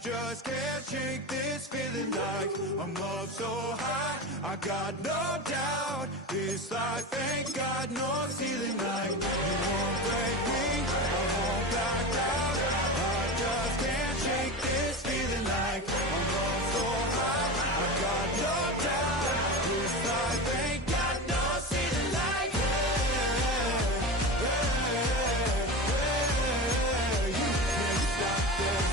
just can't shake this feeling like I'm up so high. I got no doubt this life ain't got no ceiling. Like you won't break me, I won't back down. I just can't shake this feeling like I'm up so high. I got no doubt this life ain't got no ceiling. Like you can't stop this.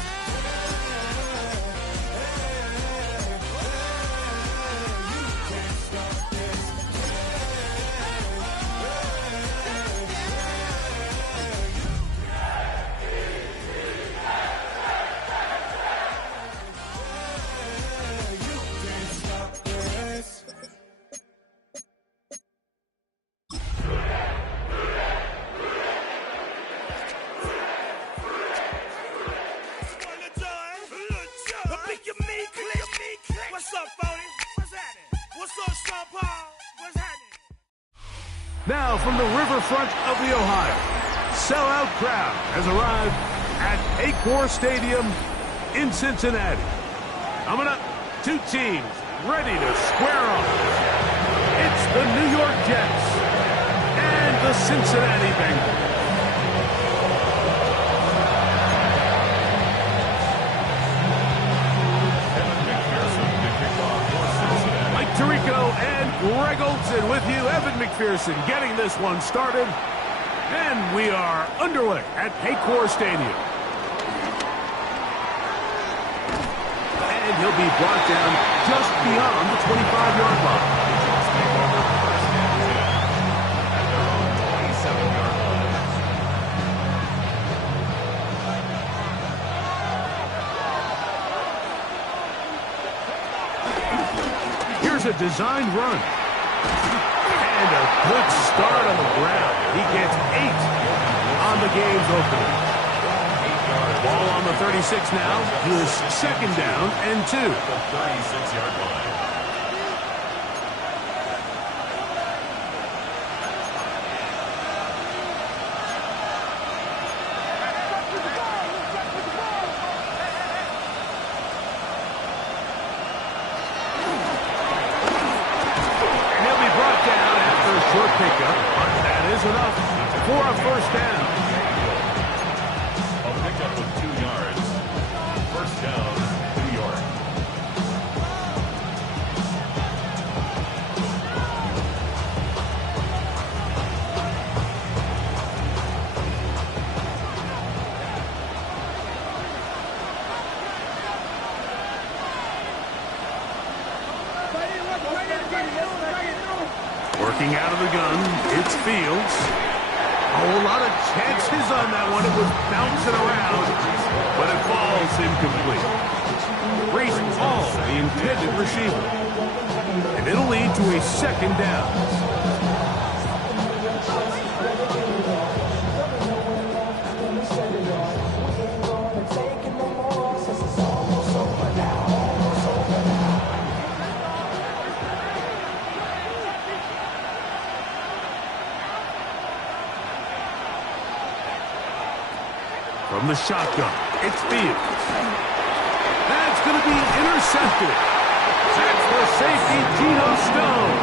Now from the riverfront of the Ohio, sellout crowd has arrived at Paycor Stadium in Cincinnati. Coming up, two teams ready to square off. It's the New York Jets and the Cincinnati Bengals. Tirico and Greg Olson with you. Evan McPherson getting this one started. And we are underway at Paycor Stadium. And he'll be brought down just beyond the 25-yard line. A designed run. And a good start on the ground. He gets 8 on the game's opener. Ball on the 36 now. Here's second down and 2. 36-yard line. Pickup, but that is enough for a first down. A pickup of 2 yards. First down, New York. Working out of the gun, it's Fields. A whole lot of chances on that one. It was bouncing around, but it falls incomplete. Brees Hall, the intended receiver. And it'll lead to a second down. From the shotgun, it's Fields. That's going to be intercepted. That's the safety, Geno Stone.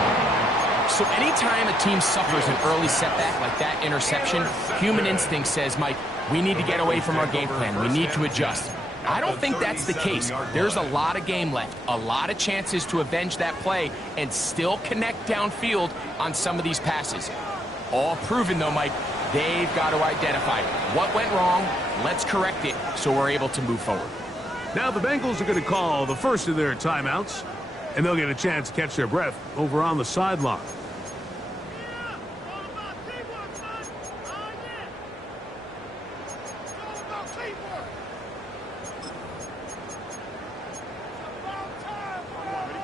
So anytime a team suffers an early setback like that interception, human instinct says, Mike, we need to get away from our game plan. We need to adjust. I don't think that's the case. There's a lot of game left, a lot of chances to avenge that play and still connect downfield on some of these passes. All proven, though, Mike. They've got to identify what went wrong. Let's correct it so we're able to move forward. Now the Bengals are going to call the first of their timeouts, and they'll get a chance to catch their breath over on the sideline.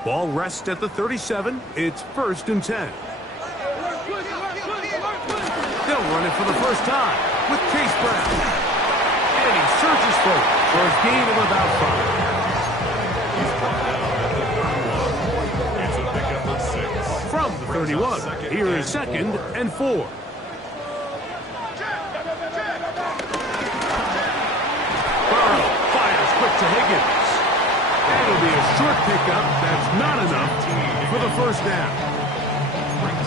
Ball rests at the 37. It's 1st and 10. They'll run it for the first time with Chase Brown. And he surges forward for a gain of about 5. It's a pickup of 6. From the 31, here is 2nd and 4. Burrow fires quick to to Higgins. And it'll be a short pickup. That's not enough for the first down.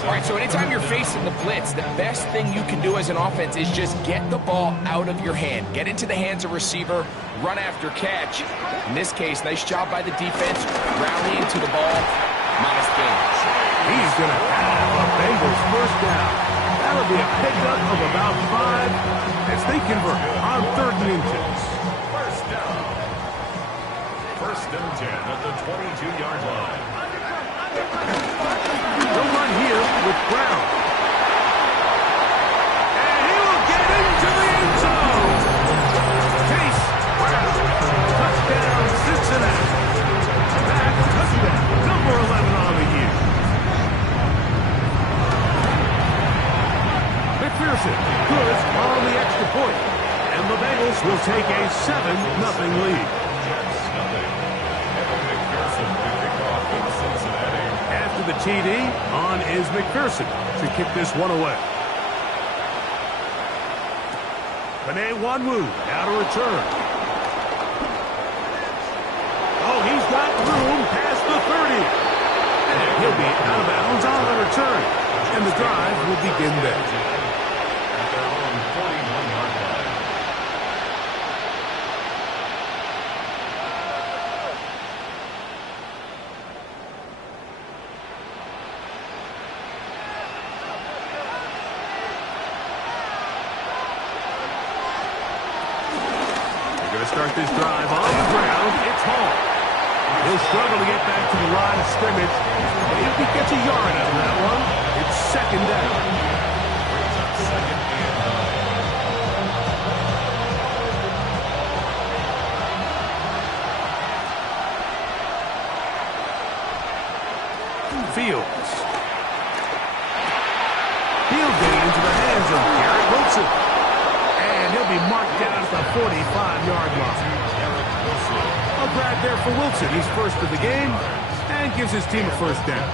All right, so anytime you're facing the blitz, the best thing you can do as an offense is just get the ball out of your hand. Get into the hands of receiver, run after catch. In this case, nice job by the defense, rallying to the ball. Modest gain. He's going to have a Bengals first down. That'll be a pickup of about 5 as they convert on 3rd and inches. First down. First and 10 at the 22-yard line. They'll run here with Brown. And he will get into the end zone. Chase Brown. Touchdown, Cincinnati. That's touchdown, number 11 on the year. McPherson, good on the extra point. And the Bengals will take a 7-0 lead. After the TD, on is McPherson to kick this one away. Mmw now to return. Oh, he's got room past the 30. And he'll be out of bounds on the return. And the drive will begin there. Start this drive on the ground. It's Hall. He'll struggle to get back to the line of scrimmage, but if he gets a yard out of that one, it's 2nd down. Fields. He'll get it into the hands of Garrett Wilson. And he'll be marked down at the 45-yard line. A grab there for Wilson. He's first of the game and gives his team a first down.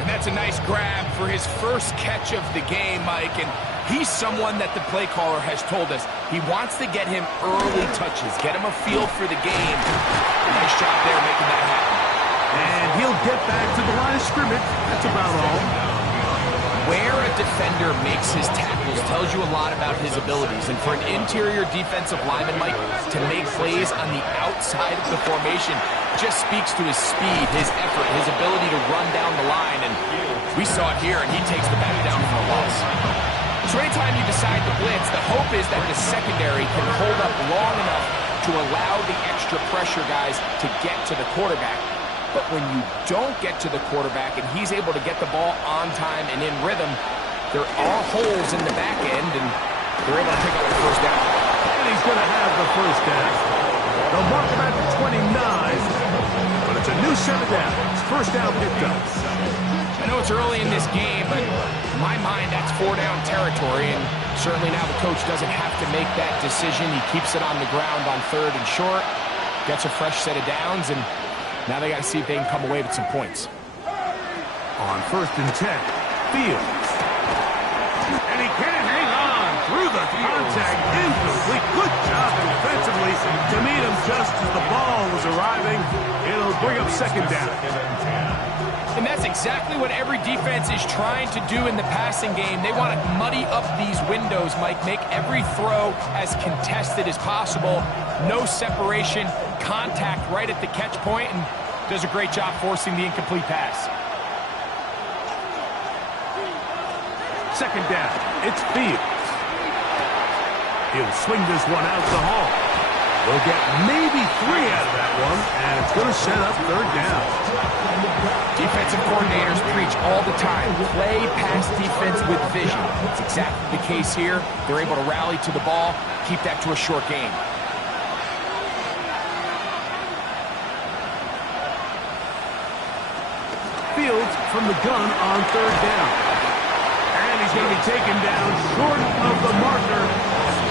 And that's a nice grab for his first catch of the game, Mike. And he's someone that the play caller has told us he wants to get him early touches, get him a feel for the game. Nice job there making that happen. And he'll get back to the line of scrimmage. That's about all. Where a defender makes his tackles tells you a lot about his abilities. And for an interior defensive lineman, Mike, to make plays on the outside of the formation just speaks to his speed, his effort, his ability to run down the line. And we saw it here, and he takes the back down for a loss. So anytime you decide to blitz, the hope is that the secondary can hold up long enough to allow the extra pressure guys to get to the quarterback. But when you don't get to the quarterback and he's able to get the ball on time and in rhythm, there are holes in the back end, and they're able to pick up the first down. And he's going to have the first down. They'll mark him at the 29, but it's a new set of downs. First down picked up. I know it's early in this game, but in my mind, that's 4-down territory, and certainly now the coach doesn't have to make that decision. He keeps it on the ground on 3rd and short, gets a fresh set of downs, and now they got to see if they can come away with some points. On 1st and 10, Fields. And he can't hang on through the contact. Incomplete. Good job defensively to meet him just as the ball was arriving. It'll bring up 2nd down. And that's exactly what every defense is trying to do in the passing game. They want to muddy up these windows, Mike, make every throw as contested as possible. No separation, contact right at the catch point, and does a great job forcing the incomplete pass. 2nd down, it's Fields. He'll swing this one out to Hall. We'll get maybe 3 out of that one, and it's going to set up 3rd down. Defensive coordinators preach all the time, play pass defense with vision. It's exactly the case here. They're able to rally to the ball, keep that to a short game. Fields from the gun on 3rd down. And he's going to be taken down short of the marker.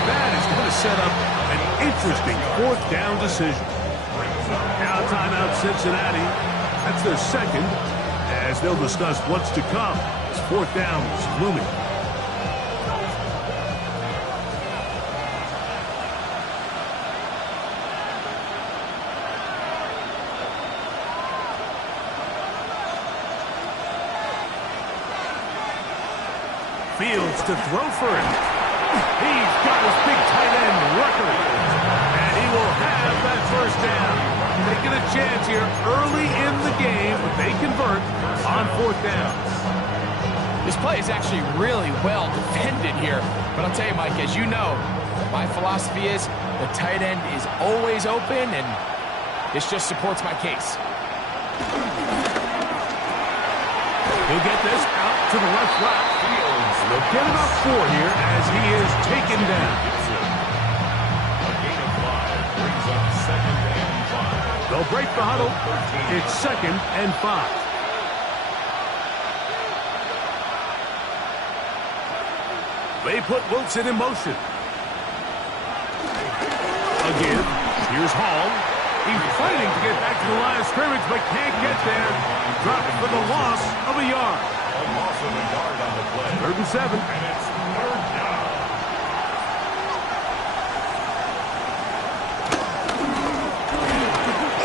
That is going to set up an interesting 4th down decision. Now timeout Cincinnati. That's their 2nd, as they'll discuss what's to come as 4th down is looming. Fields to throw for it. He's got his big tight end record. And he will have that first down. Taking a chance here early in the game, but they convert on 4th down. This play is actually really well defended here. But I'll tell you, Mike, as you know, my philosophy is the tight end is always open, and this just supports my case. He'll get this out to the left flat. They'll get about 4 here as he is taken down. A gain of 5 brings up 2nd and 5. They'll break the huddle. It's 2nd and 5. They put Wilson in motion. Again, here's Hall. He's fighting to get back to the line of scrimmage, but can't get there. Dropped for the loss of a yard. A loss of a yard on the play. 3rd and 7. And it's 3rd down.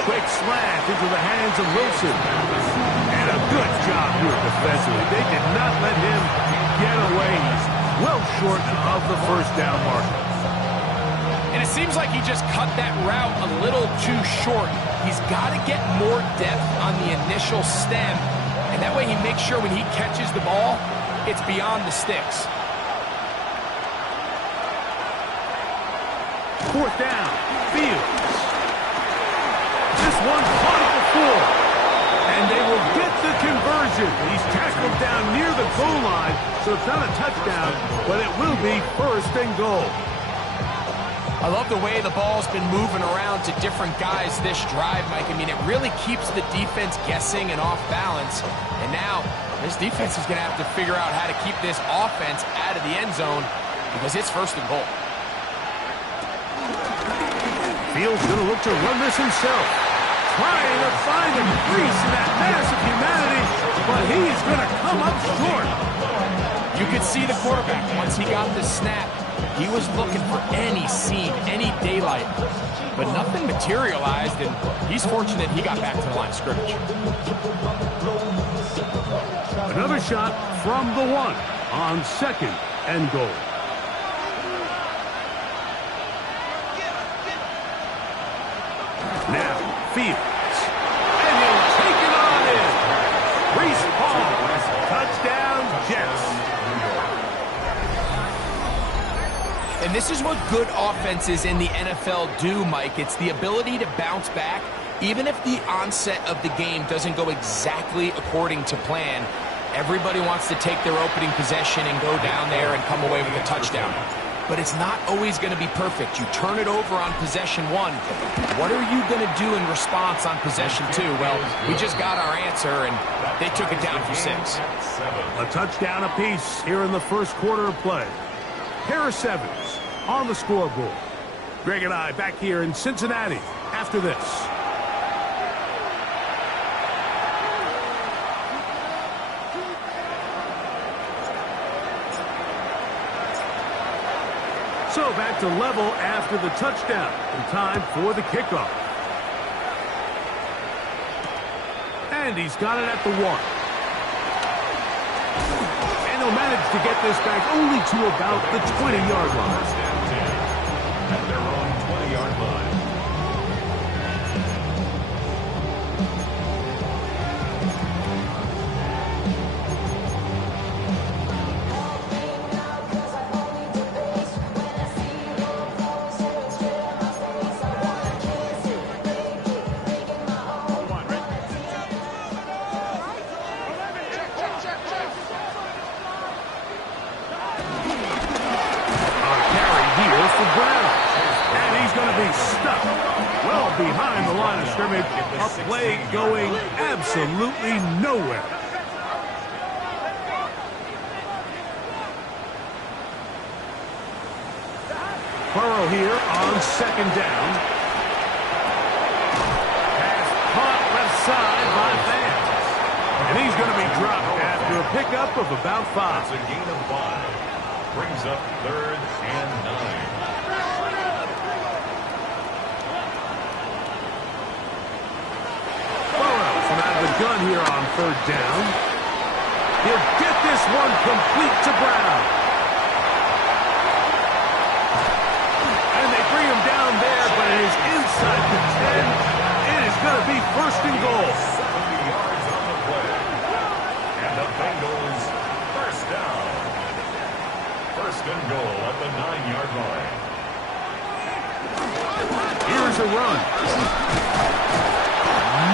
Quick slant into the hands of Wilson. And a good job here defensively. They did not let him get away. He's well short of the first down marker. And it seems like he just cut that route a little too short. He's got to get more depth on the initial stem, and that way he makes sure when he catches the ball, it's beyond the sticks. 4th down, Fields. This one caught at the 4. And they will get the conversion. He's tackled down near the goal line, so it's not a touchdown, but it will be 1st and goal. I love the way the ball's been moving around to different guys this drive, Mike. I mean, it really keeps the defense guessing and off balance. And now, this defense is going to have to figure out how to keep this offense out of the end zone because it's 1st and goal. Fields going to look to run this himself. Trying to find a crease in that mass of humanity, but he's going to come up short. You could see the quarterback, once he got the snap, he was looking for any seam, any daylight, but nothing materialized, and he's fortunate he got back to the line of scrimmage. Another shot from the 1 on 2nd and goal. Now, Fields. And he'll take it on in. Reese Hall. Touchdown, Jets. And this is what good offenses in the NFL do, Mike. It's the ability to bounce back, even if the onset of the game doesn't go exactly according to plan. Everybody wants to take their opening possession and go down there and come away with a touchdown. But it's not always going to be perfect. You turn it over on possession 1. What are you going to do in response on possession 2? Well, we just got our answer, and they took it down for 6. A touchdown apiece here in the first quarter of play. Pair of 7s on the scoreboard. Greg and I back here in Cincinnati after this. So back to level after the touchdown. In time for the kickoff. And he's got it at the 1. And he'll manage to get this back only to about the 20-yard line. First and 10 at their own 20-yard line. Behind the line of scrimmage, a play going absolutely nowhere. Burrow here on 2nd down. Pass caught left side by Vance. And he's going to be dropped after a pickup of about 5. That's a gain of 5. Brings up 3rd and 9. From out of the gun here on 3rd down. He'll get this one complete to Brown. And they bring him down there, but it is inside the 10. It is going to be first and goal. 70 yards on the play. And the Bengals first down. First and goal at the 9-yard line. Here's a run.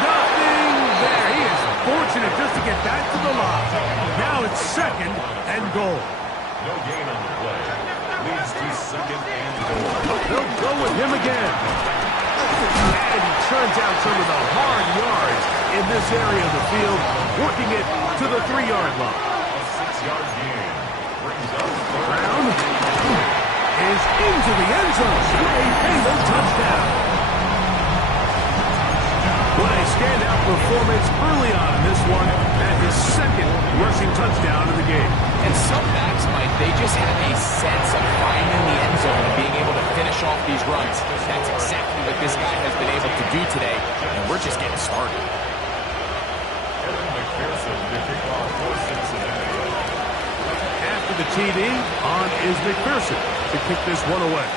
Nothing there. He is fortunate just to get back to the line. Now it's second and goal. No gain on the play. Leads to second and goal. They'll go with him again. And he turns out some of the hard yards in this area of the field, working it to the 3-yard line. A 6-yard gain brings up Brown is into the end zone. A Bengal touchdown. What a standout performance early on in this one, and his second rushing touchdown of the game. And some backs, Mike, they just have a sense of finding the end zone and being able to finish off these runs. That's exactly what this guy has been able to do today, and we're just getting started. McPherson to kick off for Cincinnati. After the TD, on is McPherson to kick this one away.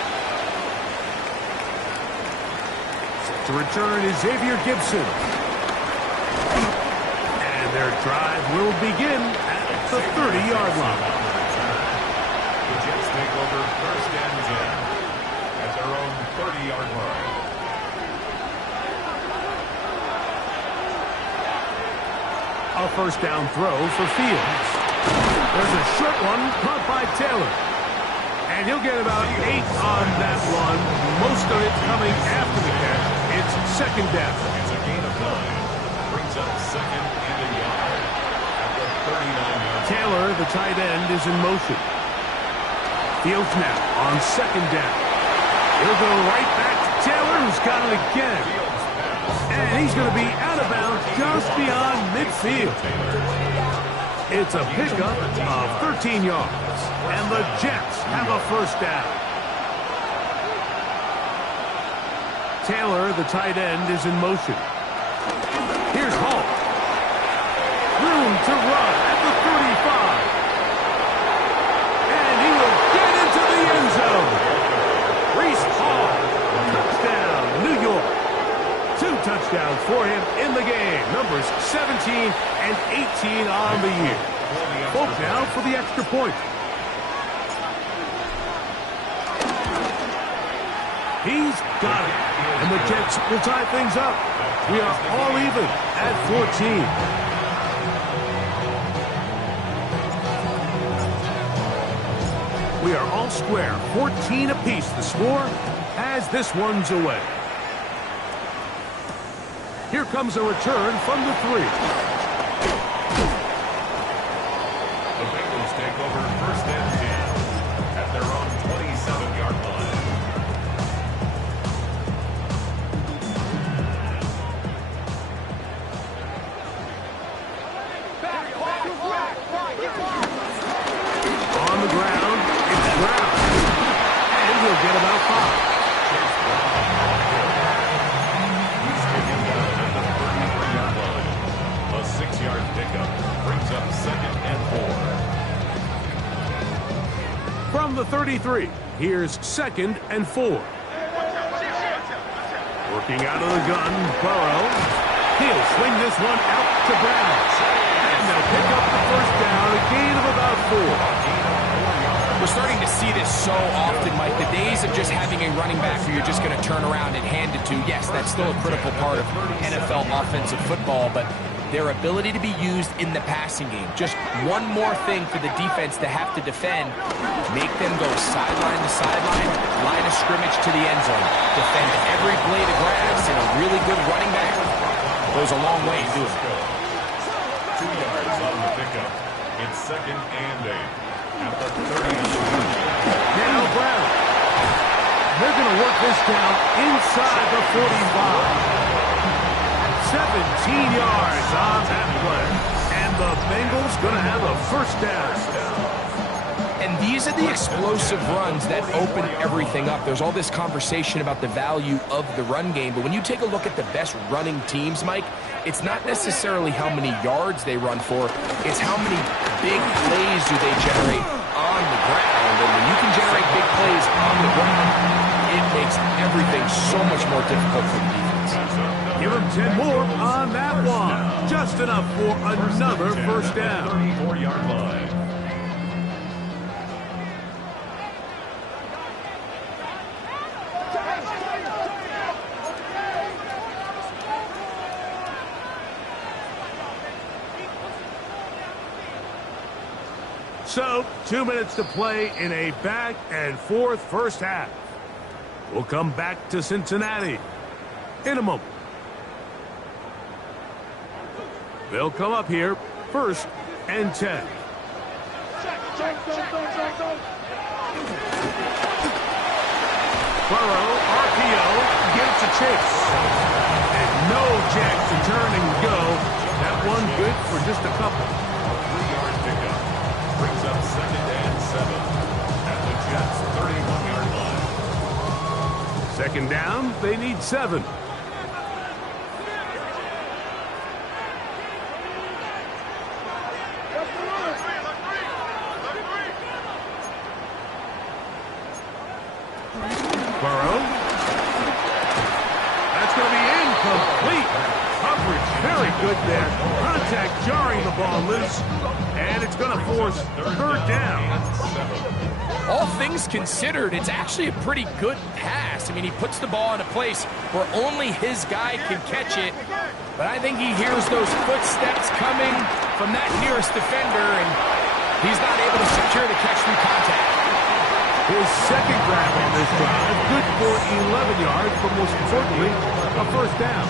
To return is Xavier Gibson. And their drive will begin at the 30-yard line. The Jets take over first and 10 at their own 30-yard line. A first down throw for Fields. There's a short one caught by Taylor. And he'll get about 8 on that one, most of it coming after the catch. It's second down. It's a gain of 9. Brings up second and a yard at the 39-yard line. Taylor, the tight end, is in motion. Fields now on second down. He'll go right back to Taylor, who's got it again. And he's going to be out of bounds just beyond midfield. It's a pickup of 13 yards. And the Jets have a first down. Taylor, the tight end, is in motion. Here's Hall. Room to run at the 35. And he will get into the end zone. Reese Hall, touchdown, New York. 2 touchdowns for him in the game. Numbers 17 and 18 on the year. Folk now for the extra point. He's got it. And the Jets will tie things up. We are all even at 14. We are all square. 14 apiece the score as this one's away. Here comes a return from the 3. The Bengals take over first and 10 at their own 27-yard line. On the ground, it's Brown. And he'll get about 5. He's taken down at the 33-yard line. A 6-yard pickup brings up second and 4. From the 33, here's second and 4. Working out of the gun, Burrow. He'll swing this one out to Brown. And they'll pick up the first down, a gain of about 4. We're starting to see this so often, Mike. The days of just having a running back who you're just going to turn around and hand it to, yes, that's still a critical part of NFL offensive football, but their ability to be used in the passing game. Just one more thing for the defense to have to defend. Make them go sideline to sideline, line of scrimmage to the end zone. Defend every blade of grass, and a really good running back goes a long way in doing it. 2 yards on the pickup. It's second and 8 at the 30. Now Brown. They're going to work this down inside the 45. 17 yards on that play. And the Bengals going to have a first down. And these are the explosive runs that open everything up. There's all this conversation about the value of the run game, but when you take a look at the best running teams, Mike, it's not necessarily how many yards they run for, it's how many big plays do they generate on the ground. And when you can generate big plays on the ground, it makes everything so much more difficult for the defense. Give him 10 more on that one. Just enough for another first down. 34-yard line. So, 2 minutes to play in a back-and-forth first half. We'll come back to Cincinnati in a moment. They'll come up here, 1st and 10. Burrow, RPO, gets a chase. And no jack to turn and go. That one good for just a couple. 3-yard pickup. Brings up 2nd and 7 at the Jets' 31-yard line. 2nd down, they need 7. Burrow. That's going to be incomplete. Coverage very good there. Contact jarring the ball loose. And it's going to force 3rd down. All things considered, it's actually a pretty good pass. I mean, he puts the ball in a place where only his guy can catch it. But I think he hears those footsteps coming from that nearest defender, and he's not able to secure the catch through contact. His 2nd grab on this drive, good for 11 yards, but most importantly, a first down.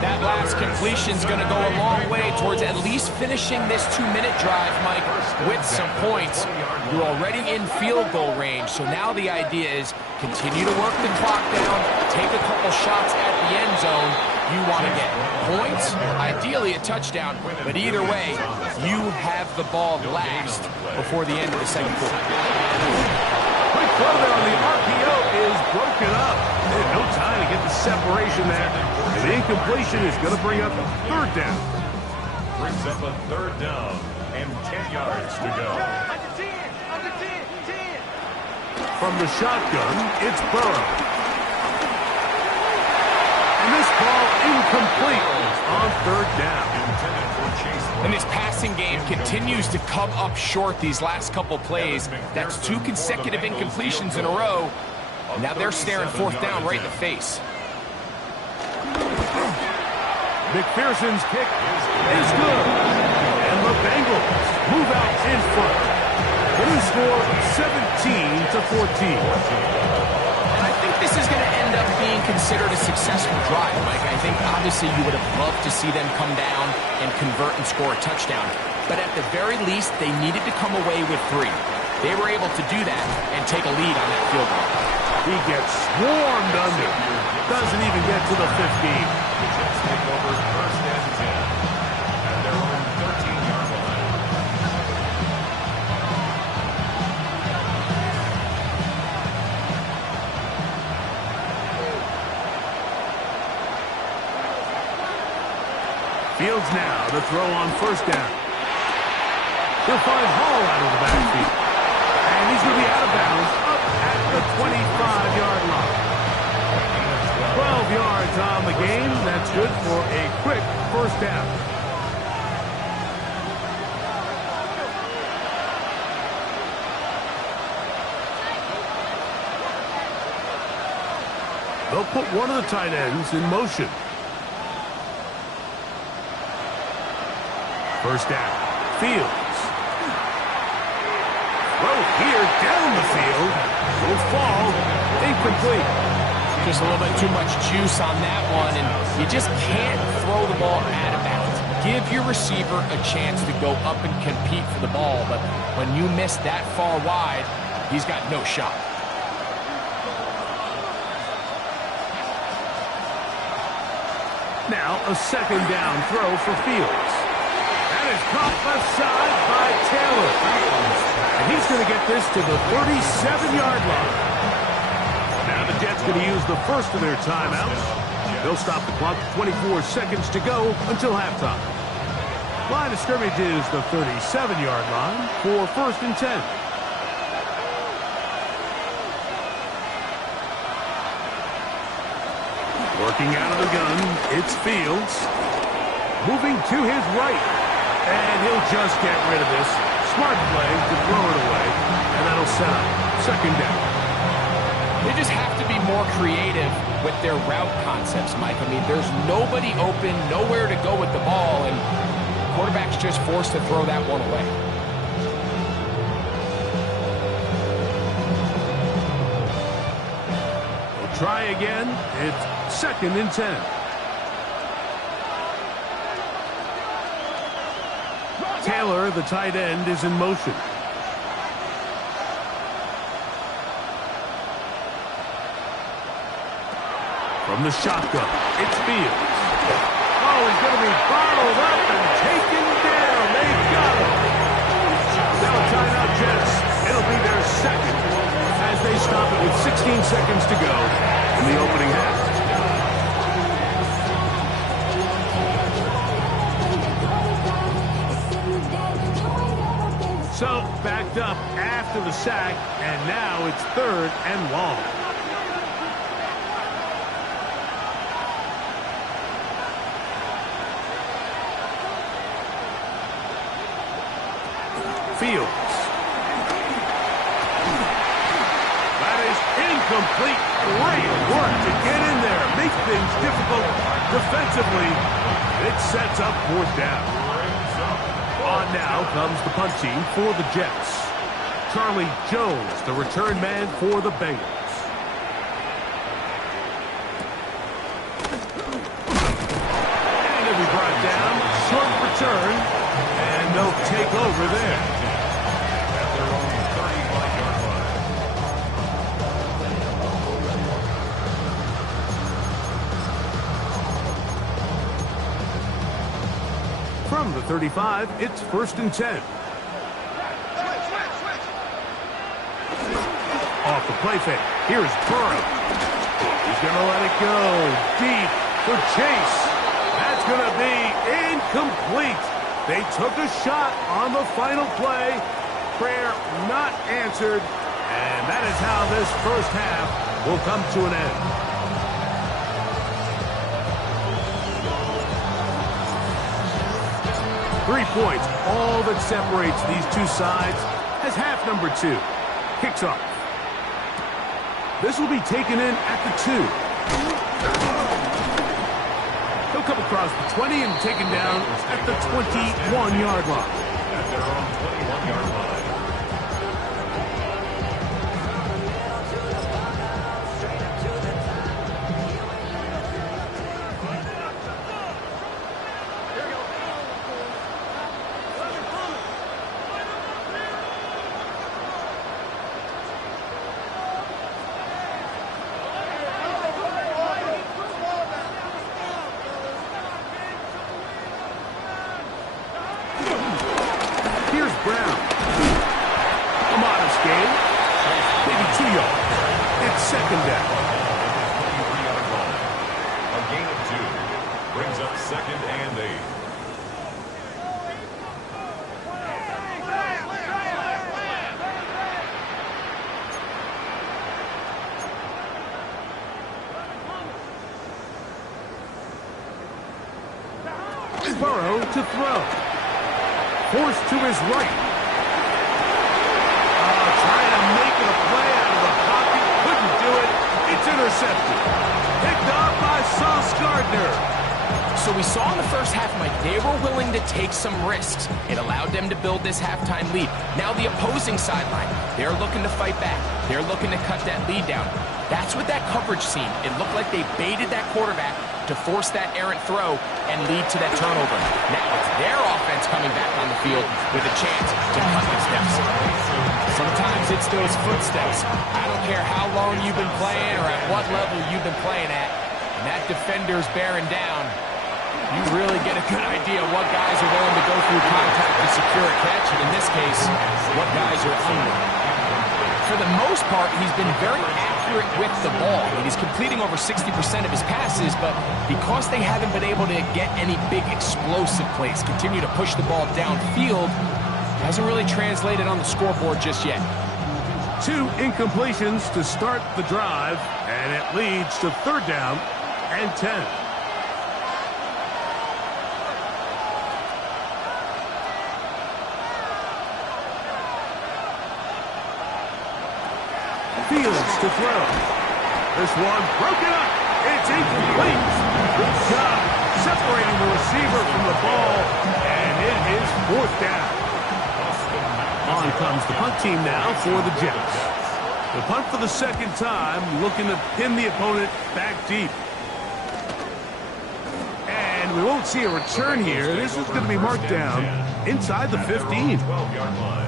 That last completion's going to go a long way towards at least finishing this 2-minute drive, Mike, with some points. You're already in field goal range, so now the idea is continue to work the clock down, take a couple shots at the end zone. You want to get points, ideally a touchdown, but either way, you have the ball last before the end of the 2nd quarter. Quick throw there on the RPO is broken up. There's no time to get the separation there. And the incompletion is going to bring up 3rd down. Brings up a 3rd down and 10 yards to go. From the shotgun, it's Burrow. And this ball incomplete on 3rd down. And this passing game continues to come up short these last couple plays. That's 2 consecutive incompletions in a row. Now they're staring 4th down right in the face. McPherson's kick is good. And the Bengals move out in front. The new score, 17-14. And I think this is going to end up being considered a successful drive, Mike. I think obviously you would have loved to see them come down and convert and score a touchdown. But at the very least, they needed to come away with 3. They were able to do that and take a lead on that field goal. He gets swarmed under. Doesn't even get to the 15. The Jets take over 1st and 10 at their own 13-yard line. Fields now to throw on 1st down. He'll find Hall out of the backfield. And he's going to be out of bounds up at the 25-yard line. 12 yards on the game. That's good for a quick first down. They'll put one of the tight ends in motion. 1st down. Fields. Throw here down the field. Will fall. Incomplete. Just a little bit too much juice on that one, and you just can't throw the ball out of bounds. Give your receiver a chance to go up and compete for the ball, but when you miss that far wide, he's got no shot. Now a 2nd down throw for Fields. That is caught left side by Taylor. And he's going to get this to the 37-yard line. Now the Jets going to use the first of their timeouts. They'll stop the clock, 24 seconds to go until halftime. Line of scrimmage is the 37-yard line for 1st and 10. Working out of the gun, it's Fields. Moving to his right. And he'll just get rid of this. Smart play to throw it away. And that'll set up 2nd down. They just have to be more creative with their route concepts, Mike. I mean, there's nobody open, nowhere to go with the ball, and the quarterback's just forced to throw that one away. We'll try again. It's 2nd and 10. Taylor, the tight end, is in motion. From the shotgun, it's Fields. Oh, he's going to be bottled up and taken down. They've got him. Now timeout Jets. It'll be their 2nd as they stop it with 16 seconds to go in the opening half. So, backed up after the sack, and now it's 3rd and long. Fields. That is incomplete. Great work to get in there. Make things difficult defensively. It sets up 4th down. On now comes the punt team for the Jets. Charlie Jones, the return man for the Bengals. And it'll be brought down. Short return. And they'll take over there. At their own 35-yard line. From the 35, it's 1st and 10. Off the play fake. Here's Burrow. He's going to let it go deep for Chase. That's going to be incomplete. They took a shot on the final play. Prayer not answered. And that is how this first half will come to an end. Three points, all that separates these two sides, as half number 2 kicks off. This will be taken in at the 2. He'll come across the 20 and taken down at the 21-yard line. At their own 21-yard line. Brown. A modest gain. Maybe 2 yards. It's 2nd down. A gain of 2 brings up 2nd and 8. Burrow to throw. Forced to his right. Trying to make a play out of the pocket. Couldn't do it. It's intercepted. Picked off by Sauce Gardner. So we saw in the first half, Mike, they were willing to take some risks. It allowed them to build this halftime lead. Now the opposing sideline, they're looking to fight back. They're looking to cut that lead down. That's what that coverage seemed. It looked like they baited that quarterback to force that errant throw and lead to that turnover. Now it's their offense coming back on the field with a chance to cut the steps. Sometimes it's those footsteps. I don't care how long you've been playing or at what level you've been playing at. And that defender's bearing down. You really get a good idea what guys are willing to go through contact to secure a catch, and in this case, what guys are unwilling. For the most part, he's been very accurate with the ball. I mean, he's completing over 60% of his passes, but because they haven't been able to get any big explosive plays, continue to push the ball downfield, hasn't really translated on the scoreboard just yet. 2 incompletions to start the drive, and it leads to 3rd down and 10. Fields to throw. This one broken up. It's incomplete. Good job separating the receiver from the ball, and it is 4th down. On comes the punt team now for the Jets. The punt for the 2nd time, looking to pin the opponent back deep. And we won't see a return here. This is going to be marked down inside the 15. 12-yard line.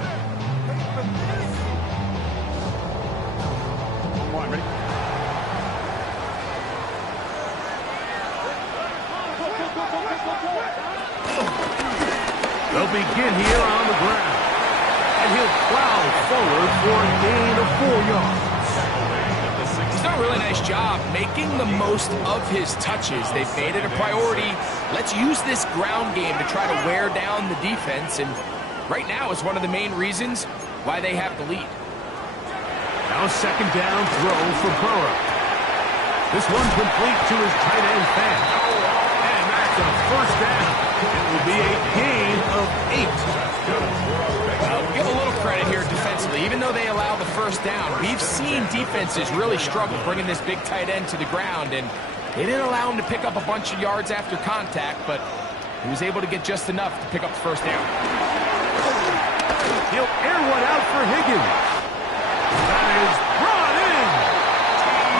They'll begin here on the ground. And he'll plow forward for a gain of 4 yards. He's done a really nice job making the most of his touches. They've made it a priority. Let's use this ground game to try to wear down the defense. And right now is one of the main reasons why they have the lead. Now 2nd down throw for Burrow. This one's complete to his tight end fan. And that's a 1st down. It will be a gain of 8. We'll give a little credit here defensively. Even though they allow the 1st down, we've seen defenses really struggle bringing this big tight end to the ground, and they didn't allow him to pick up a bunch of yards after contact, but he was able to get just enough to pick up the 1st down. He'll air one out for Higgins. That is brought in.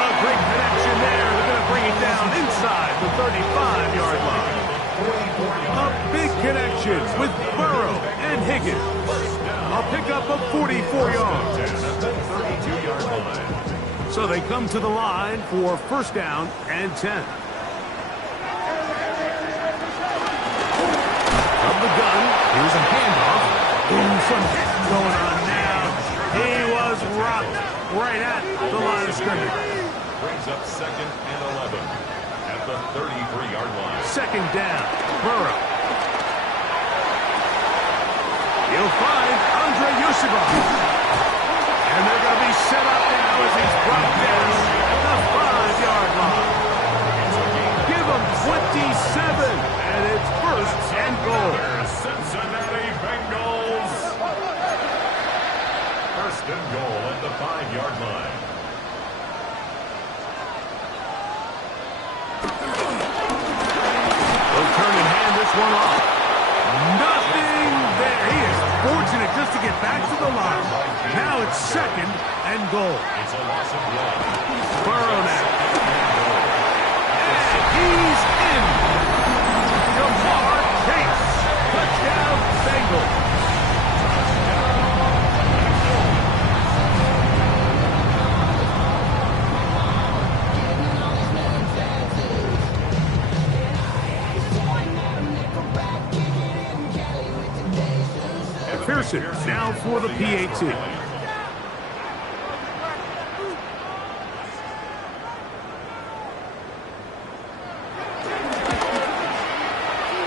A great connection there. They're going to bring it down inside the 35-yard line. A big connection with Burrow and Higgins. A pickup of 44 yards. So they come to the line for 1st down and 10. From the gun, here's a handoff. Ooh, some hits going on now. He was rocked right at the line of scrimmage. Brings up 2nd and 11 at the 33-yard line. 2nd down, Burrow. He'll find Andre Yosibov. And they're going to be set up now as he's brought down at the 5-yard line. Give him 27, and it's 1st and goal. Cincinnati Bengals. 1st and goal at the 5-yard line. They'll turn and hand this one off. Nothing there. He is fortunate just to get back to the line. Now it's 2nd and goal. It's a loss of 1. Burrow now. And he's in. Jamar Chase. Touchdown, Bengals. Pearson now for the PAT.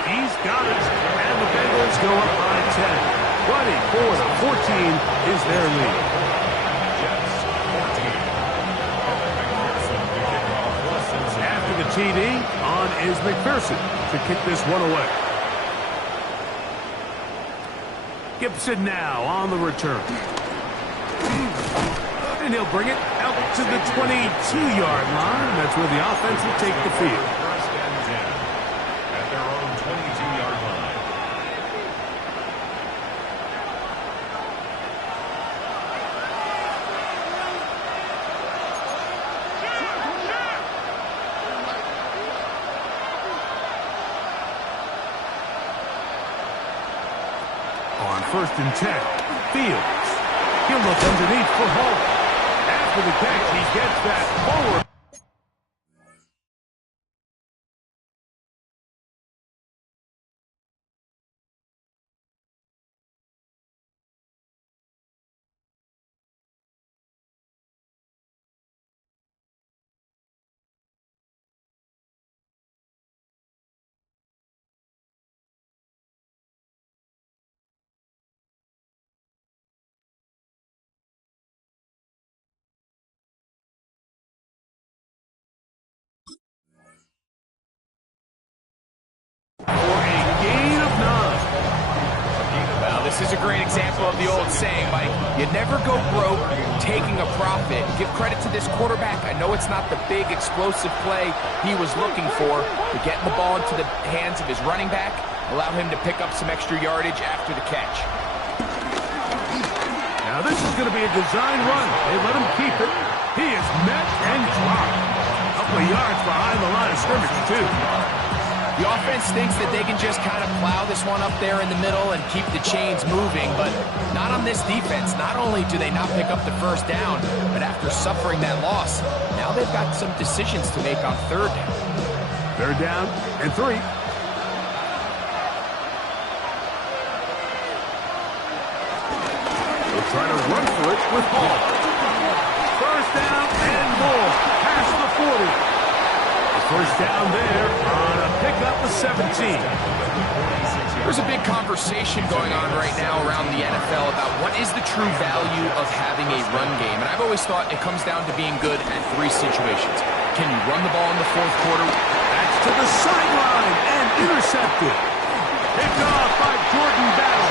He's got it, and the Bengals go up by 10. 24-14 is their lead. After the TD, on is McPherson to kick this one away. Gibson now on the return. And he'll bring it out to the 22-yard line. That's where the offense will take the field. 1st and 10 at their own 22-yard line. On 1st and 10, Fields. He'll look underneath for Hall. After the catch, he gets that forward. This is a great example of the old saying, Mike. You never go broke taking a profit. Give credit to this quarterback. I know it's not the big explosive play he was looking for, but getting the ball into the hands of his running back, allow him to pick up some extra yardage after the catch. Now this is going to be a design run. They let him keep it. He is met and dropped. A couple of yards behind the line of scrimmage, too. The offense thinks that they can just kind of plow this one up there in the middle and keep the chains moving, but not on this defense. Not only do they not pick up the first down, but after suffering that loss, now they've got some decisions to make on third down. Third down and 3. They'll try to run for it with Hall. First down and goal. Past the 40. First down there on a pickup of 17. There's a big conversation going on right now around the NFL about what is the true value of having a run game. And I've always thought it comes down to being good at 3 situations. Can you run the ball in the fourth quarter? That's to the sideline and intercepted. Picked off by Jordan Battle.